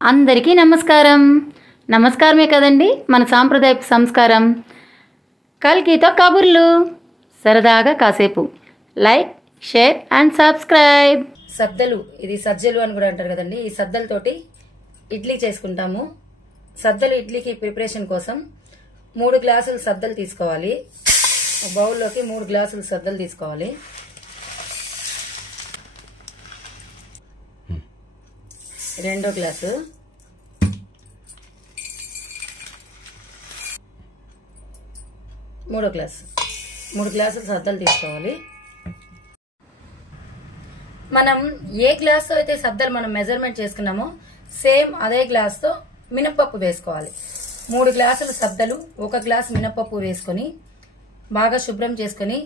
అందరికీ నమస్కారం. నమస్కారమే కదండి మన సాంప్రదాయపు సంస్కారం. కల్కితో కబుర్లు, సరదాగా కాసేపు. Like, share and subscribe. సద్దలు, ఇది సజ్జలు అని కూడా అంటారు కదండి. ఈ సద్దలతోటి ఇడ్లీ చేసుకుంటాము. సద్దలు ఇడ్లీకి ప్రిపరేషన్ కోసం 3 గ్లాసులు సద్దలు తీసుకోవాలి. ఒక బౌల్లోకి 3 గ్లాసులు సద్దలు తీసుకోవాలి. రెండో గ్లాసు, మూడో గ్లాసు, 3 గ్లాసులు సద్దలు తీసుకోవాలి. మనం ఏ గ్లాస్తో అయితే సద్దలు మనం మెజర్మెంట్ చేసుకున్నామో సేమ్ అదే గ్లాస్తో మినప్పప్పు వేసుకోవాలి. 3 గ్లాసులు సద్దలు, 1 గ్లాసు మినప్పప్పు వేసుకొని బాగా శుభ్రం చేసుకొని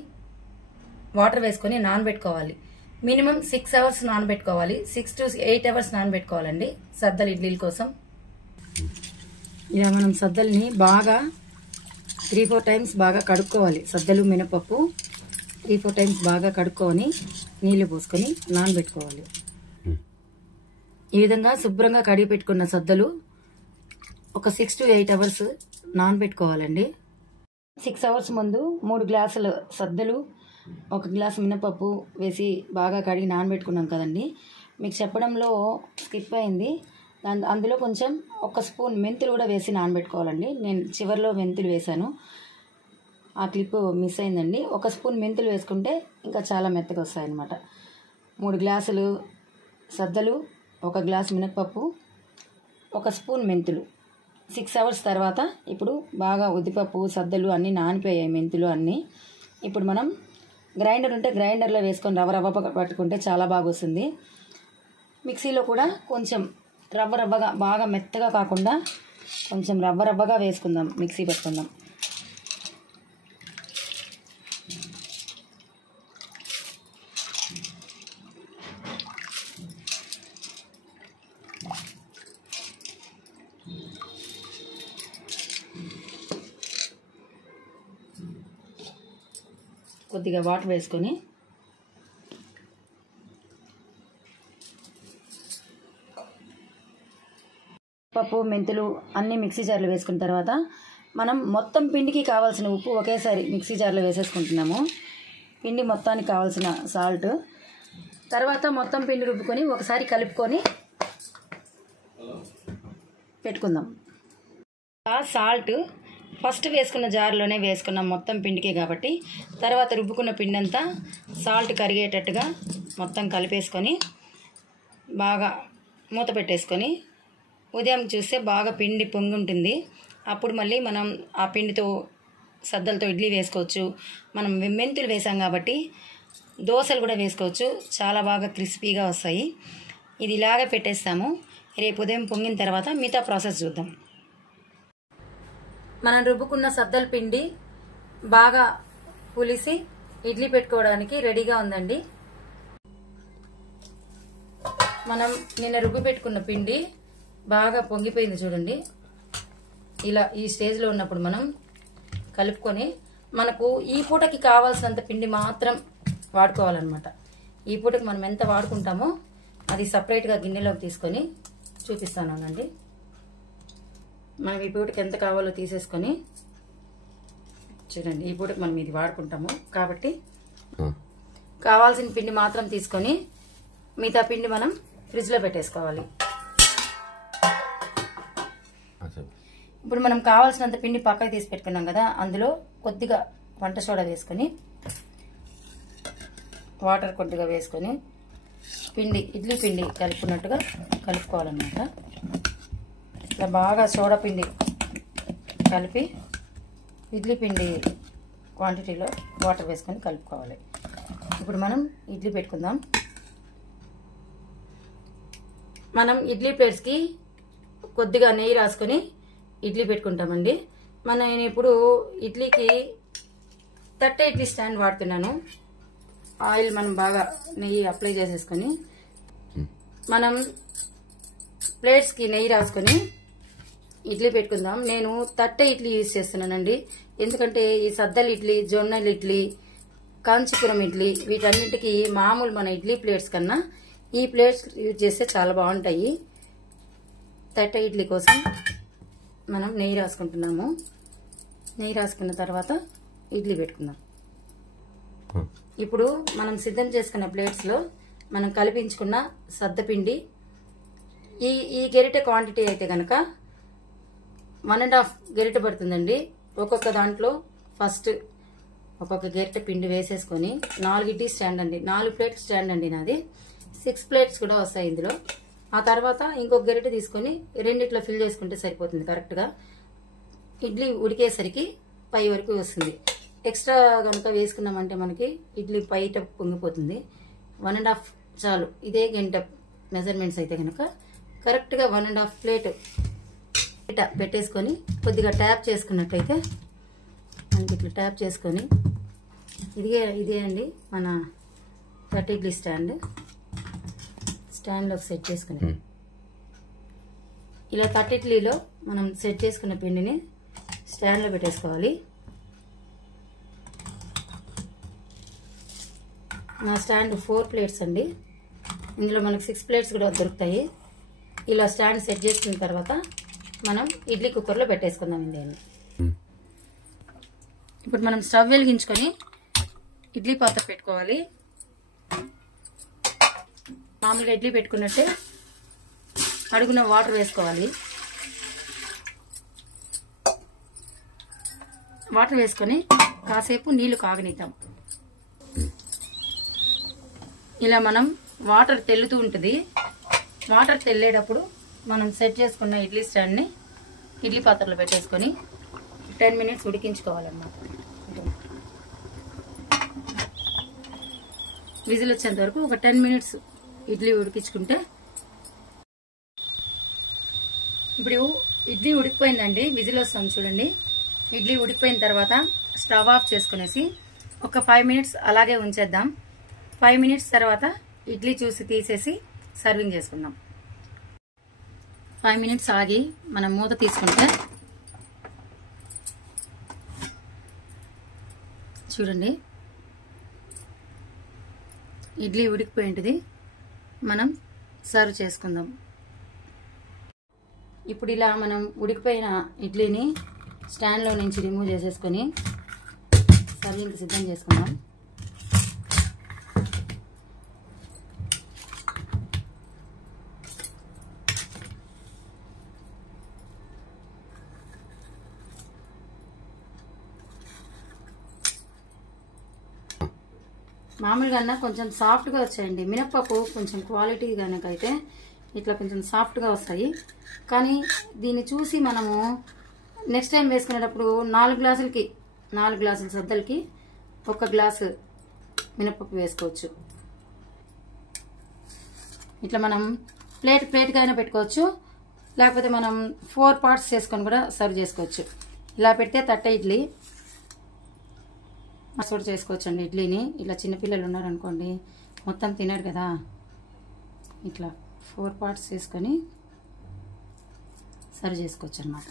వాటర్ వేసుకొని నానబెట్టుకోవాలి. మినిమం 6 అవర్స్ నానబెట్టుకోవాలి. 6 to 8 అవర్స్ నానబెట్టుకోవాలండి సద్దలు ఇడ్లీల కోసం. ఇలా మనం సద్దల్ని బాగా 3-4 టైమ్స్ బాగా కడుక్కోవాలి. సద్దలు మినపప్పు 3-4 టైమ్స్ బాగా కడుక్కొని నీళ్లు పోసుకొని నానబెట్టుకోవాలి. ఈ విధంగా శుభ్రంగా కడిగి పెట్టుకున్న సద్దలు ఒక 6 to 8 అవర్స్ నానబెట్టుకోవాలండి. 6 అవర్స్ ముందు 3 గ్లాసులు సద్దలు, 1 గ్లాసు మినపప్పు వేసి బాగా కడిగి నానబెట్టుకున్నాం కదండి. మీకు చెప్పడంలో స్కిప్ అయింది. అందులో కొంచెం 1 స్పూన్ మెంతులు కూడా వేసి నానబెట్టుకోవాలండి. నేను చివరిలో మెంతులు వేసాను, ఆ క్లిప్ మిస్ అయిందండి. 1 స్పూన్ మెంతులు వేసుకుంటే ఇంకా చాలా మెత్తగా వస్తాయి అన్నమాట. 3 గ్లాసులు సద్దలు, 1 గ్లాసు మినపప్పు, 1 స్పూన్ మెంతులు. 6 అవర్స్ తర్వాత ఇప్పుడు బాగా ఉద్దిపప్పు సద్దలు అన్నీ నానిపోయాయి, మెంతులు అన్నీ. ఇప్పుడు మనం గ్రైండర్ ఉంటే గ్రైండర్లో వేసుకొని రవ్వ పట్టుకుంటే చాలా బాగా వస్తుంది. మిక్సీలో కూడా కొంచెం రవ్వగా, బాగా మెత్తగా కాకుండా కొంచెం రవ్వగా వేసుకుందాం, మిక్సీ పెట్టుకుందాం. కొద్దిగా వాటర్ వేసుకొని పప్పు మెంతులు అన్నీ మిక్సీ జార్లో వేసుకున్న తర్వాత మనం మొత్తం పిండికి కావాల్సిన ఉప్పు ఒకేసారి మిక్సీ జార్లో వేసేసుకుంటున్నాము. పిండి మొత్తానికి కావాల్సిన సాల్ట్, తర్వాత మొత్తం పిండి రుబ్బుకొని ఒకసారి కలుపుకొని పెట్టుకుందాం. ఆ సాల్ట్ ఫస్ట్ వేసుకున్న జార్లోనే వేసుకున్నాం మొత్తం పిండికే కాబట్టి, తర్వాత రుబ్బుకున్న పిండి అంతా సాల్ట్ కరిగేటట్టుగా మొత్తం కలిపేసుకొని బాగా మూత పెట్టేసుకొని ఉదయం చూస్తే బాగా పిండి పొంగి ఉంటుంది. అప్పుడు మళ్ళీ మనం ఆ పిండితో సద్దలతో ఇడ్లీ వేసుకోవచ్చు. మనం మెంతులు వేసాం కాబట్టి దోశలు కూడా వేసుకోవచ్చు. చాలా బాగా క్రిస్పీగా వస్తాయి. ఇది ఇలాగే పెట్టేస్తాము. రేపు ఉదయం పొంగిన తర్వాత మిగతా ప్రాసెస్ చూద్దాం. మనం రుబ్బుకున్న సద్దల పిండి బాగా పులిసి ఇడ్లీ పెట్టుకోవడానికి రెడీగా ఉందండి. మనం నిన్న రుబ్బి పెట్టుకున్న పిండి బాగా పొంగిపోయింది చూడండి. ఇలా ఈ స్టేజ్లో ఉన్నప్పుడు మనం కలుపుకొని మనకు ఈ పూటకి కావాల్సినంత పిండి మాత్రం వాడుకోవాలన్నమాట. ఈ పూటకి మనం ఎంత వాడుకుంటామో అది సపరేట్గా గిన్నెలోకి తీసుకొని చూపిస్తానండి. మనం ఈ పూటకి ఎంత కావాలో తీసేసుకొని చూడండి. ఈ పూటకి మనం ఇది వాడుకుంటాము కాబట్టి కావాల్సిన పిండి మాత్రం తీసుకొని మిగతా పిండి మనం ఫ్రిడ్జ్లో పెట్టేసుకోవాలి. ఇప్పుడు మనం కావాల్సినంత పిండి పక్కకి తీసి పెట్టుకున్నాం కదా, అందులో కొద్దిగా వంట సోడా వేసుకొని వాటర్ కొద్దిగా వేసుకొని ఇడ్లీ పిండి కలుపుకున్నట్టుగా కలుపుకోవాలన్నమాట. ఇలా బాగా సోడా పిండి కలిపి ఇడ్లీ పిండి క్వాంటిటీలో వాటర్ వేసుకొని కలుపుకోవాలి. ఇప్పుడు మనం ఇడ్లీ పెట్టుకుందాం. మనం ఇడ్లీ ప్లేట్స్కి కొద్దిగా నెయ్యి రాసుకొని ఇడ్లీ పెట్టుకుంటామండి. నేను ఇప్పుడు ఇడ్లీకి తట్టె ఇడ్లీ స్టాండ్ వాడుతున్నాను. ఆయిల్ మనం బాగా నెయ్యి అప్లై చేసేసుకొని మనం ప్లేట్స్కి నెయ్యి రాసుకొని ఇడ్లీ పెట్టుకుందాం. నేను తట్టె ఇడ్లీ యూజ్ చేస్తున్నానండి. ఎందుకంటే ఈ సద్దల ఇడ్లీ, జొన్నల ఇడ్లీ, కాంచీపురం ఇడ్లీ వీటన్నిటికీ మామూలు మన ఇడ్లీ ప్లేట్స్ కన్నా ఈ ప్లేట్స్ యూజ్ చేస్తే చాలా బాగుంటాయి. తట్ట ఇడ్లీ కోసం మనం నెయ్యి రాసుకుంటున్నాము. నెయ్యి రాసుకున్న తర్వాత ఇడ్లీ పెట్టుకుందాం. ఇప్పుడు మనం సిద్ధం చేసుకున్న ప్లేట్స్లో మనం కలిపించుకున్న సద్దపిండి, ఈ గెరిటె క్వాంటిటీ అయితే కనుక 1.5 గెరిటె పడుతుందండి. ఒక్కొక్క దాంట్లో ఫస్ట్ ఒక్కొక్క గెరిటె పిండి వేసేసుకొని 4 ఇడ్లీ స్టాండ్ అండి, 4 ప్లేట్ స్టాండ్ అండి నాది. 6 ప్లేట్స్ కూడా వస్తాయి ఇందులో. ఆ తర్వాత ఇంకొక గెరిటె తీసుకొని రెండిట్లో ఫిల్ చేసుకుంటే సరిపోతుంది కరెక్ట్గా. ఇడ్లీ ఉడికేసరికి పై వరకు వస్తుంది. ఎక్స్ట్రా కనుక వేసుకున్నామంటే మనకి ఇడ్లీ పైట పొంగిపోతుంది. 1.5 చాలు. ఇదే గంట మెజర్మెంట్స్ అయితే కనుక కరెక్ట్గా 1.5 ప్లేట్ పెట్టేసుకొని కొద్దిగా ట్యాప్ చేసుకున్నట్టయితే మనకి ఇట్లా ట్యాప్ చేసుకొని ఇదే అండి మన 30 ఇడ్లీ స్టాండ్లో సెట్ చేసుకుని ఇలా 30 ఇడ్లీలో మనం సెట్ చేసుకున్న పిండిని స్టాండ్లో పెట్టేసుకోవాలి. నా స్టాండ్ 4 ప్లేట్స్ అండి. ఇందులో మనకు 6 ప్లేట్స్ కూడా దొరుకుతాయి. ఇలా స్టాండ్ సెట్ చేసుకున్న తర్వాత మనం ఇడ్లీ కుక్కర్లో పెట్టేసుకుందాం. దీన్ని ఇప్పుడు మనం స్టవ్ వెలిగించుకొని ఇడ్లీ పాత్ర పెట్టుకోవాలి. మామూలుగా ఇడ్లీ పెట్టుకున్నట్టే అడుగున వాటర్ వేసుకోవాలి. వాటర్ వేసుకొని కాసేపు నీళ్లు కాగనిద్దాం. ఇలా మనం వాటర్ తెల్లుతూ ఉంటుంది. వాటర్ తెల్లేటప్పుడు మనం సెట్ చేసుకున్న ఇడ్లీ స్టాండ్ని ఇడ్లీ పాత్రలో పెట్టేసుకొని 10 మినిట్స్ ఉడికించుకోవాలన్నమాట. విజిల్ వచ్చేంత వరకు ఒక 10 మినిట్స్ ఇడ్లీ ఉడికించుకుంటే ఇప్పుడు ఇడ్లీ ఉడికిపోయిందండి. విజిల్ వస్తుంది చూడండి. ఇడ్లీ ఉడికిపోయిన తర్వాత స్టవ్ ఆఫ్ చేసుకునేసి ఒక 5 మినిట్స్ అలాగే ఉంచేద్దాం. 5 మినిట్స్ తర్వాత ఇడ్లీ చూసి తీసేసి సర్వింగ్ చేసుకుందాం. 5 మినిట్స్ ఆగి మనం మూత తీసుకుంటే చూడండి ఇడ్లీ ఉడికిపోయి ఉంటుంది. మనం సర్వ్ చేసుకుందాం. ఇప్పుడు ఇలా మనం ఉడికిపోయిన ఇడ్లీని స్టాండ్లో నుంచి రిమూవ్ చేసేసుకొని సర్వింగ్కి సిద్ధం చేసుకుందాం. మామూలుగా కొంచెం సాఫ్ట్గా వచ్చాయండి. మినప్పప్పు కొంచెం క్వాలిటీ కనుక అయితే ఇట్లా కొంచెం సాఫ్ట్గా వస్తాయి. కానీ దీన్ని చూసి మనము నెక్స్ట్ టైం వేసుకునేటప్పుడు 4 గ్లాసుల సద్దలకి 1 గ్లాసు మినప్పప్పు వేసుకోవచ్చు. ఇట్లా మనం ప్లేట్గా అయినా పెట్టుకోవచ్చు. లేకపోతే మనం 4 పార్ట్స్ చేసుకొని కూడా సర్వ్ చేసుకోవచ్చు. ఇలా పెడితే తట్ట ఇడ్లీ కూడా చేసుకోవచ్చు అండి. ఇడ్లీని ఇట్లా చిన్నపిల్లలు ఉన్నారనుకోండి మొత్తం తినరు కదా. ఇట్లా 4 పార్ట్స్ చేసుకొని సర్వ్ చేసుకోవచ్చు అన్నమాట.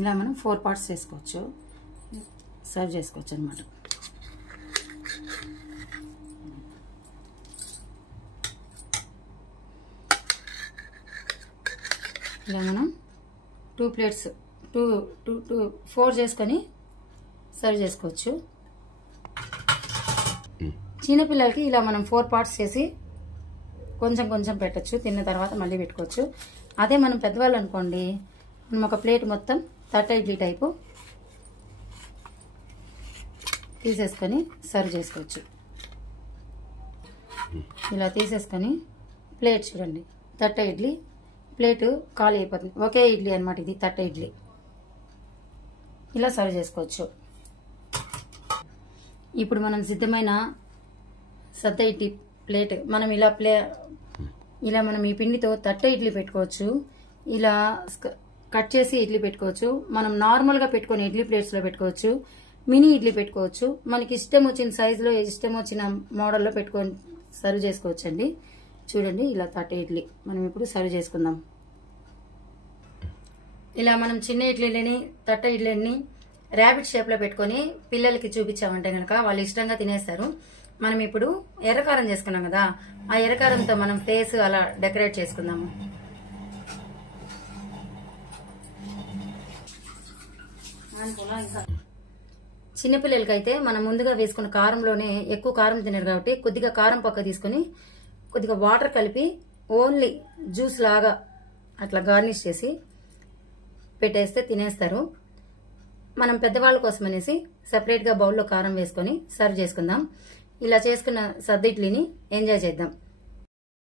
ఇలా మనం 4 పార్ట్స్ చేసుకోవచ్చు, సర్వ్ చేసుకోవచ్చు అన్నమాట. ఇలా మనం 2 ప్లేట్స్ 4 చేసుకొని సర్వ్ చేసుకోవచ్చు. చిన్నపిల్లలకి ఇలా మనం 4 పార్ట్స్ చేసి కొంచెం పెట్టచ్చు. తిన్న తర్వాత మళ్ళీ పెట్టుకోవచ్చు. అదే మనం పెద్దవాళ్ళు అనుకోండి మనం ఒక ప్లేట్ మొత్తం తట్ట ఇడ్లీ టైపు తీసేసుకొని సర్వ్ చేసుకోవచ్చు. ఇలా తీసేసుకొని ప్లేట్ చూడండి తట్ట ఇడ్లీ ప్లేటు ఖాళీ అయిపోతుంది. ఒకే ఇడ్లీ అనమాట ఇది తట్ట ఇడ్లీ. ఇలా సర్వ్ చేసుకోవచ్చు. ఇప్పుడు మనం సిద్ధమైన సద్ద ఇడ్లీ ప్లేట్ మనం ఇలా మనం ఈ పిండితో తట్ట ఇడ్లీ పెట్టుకోవచ్చు. ఇలా కట్ చేసి ఇడ్లీ పెట్టుకోవచ్చు. మనం నార్మల్గా పెట్టుకొని ఇడ్లీ ప్లేట్స్లో పెట్టుకోవచ్చు. మినీ ఇడ్లీ పెట్టుకోవచ్చు. మనకి ఇష్టం వచ్చిన సైజులో ఇష్టం వచ్చిన మోడల్లో పెట్టుకొని సర్వ్ చేసుకోవచ్చు అండి. చూడండి ఇలా తట్ట ఇడ్లీ మనం ఇప్పుడు సర్వ్ చేసుకుందాం. ఇలా మనం చిన్న ఇడ్లీలని తట్ట ఇడ్లీని ర్యాబిట్ షేప్లో పెట్టుకొని పిల్లలకి చూపించామంటే కనుక వాళ్ళు ఇష్టంగా తినేస్తారు. మనం ఇప్పుడు ఎర్రకారం చేసుకున్నాం కదా, ఆ ఎర్రకారంతో మనం ఫేస్ అలా డెకరేట్ చేసుకుందాము. చిన్నపిల్లలకైతే మనం ముందుగా వేసుకున్న కారంలోనే ఎక్కువ కారం తినరు కాబట్టి కొద్దిగా కారం పక్క తీసుకుని కొద్దిగా వాటర్ కలిపి ఓన్లీ జ్యూస్ లాగా అట్లా గార్నిష్ చేసి పెట్టేస్తే తినేస్తారు. మనం పెద్దవాళ్ళ కోసం అనేసి సెపరేట్ గా బౌల్లో కారం వేసుకొని సర్వ్ చేసుకుందాం. ఇలా చేసుకున్న సద్ద ఇడ్లీని ఎంజాయ్ చేద్దాం.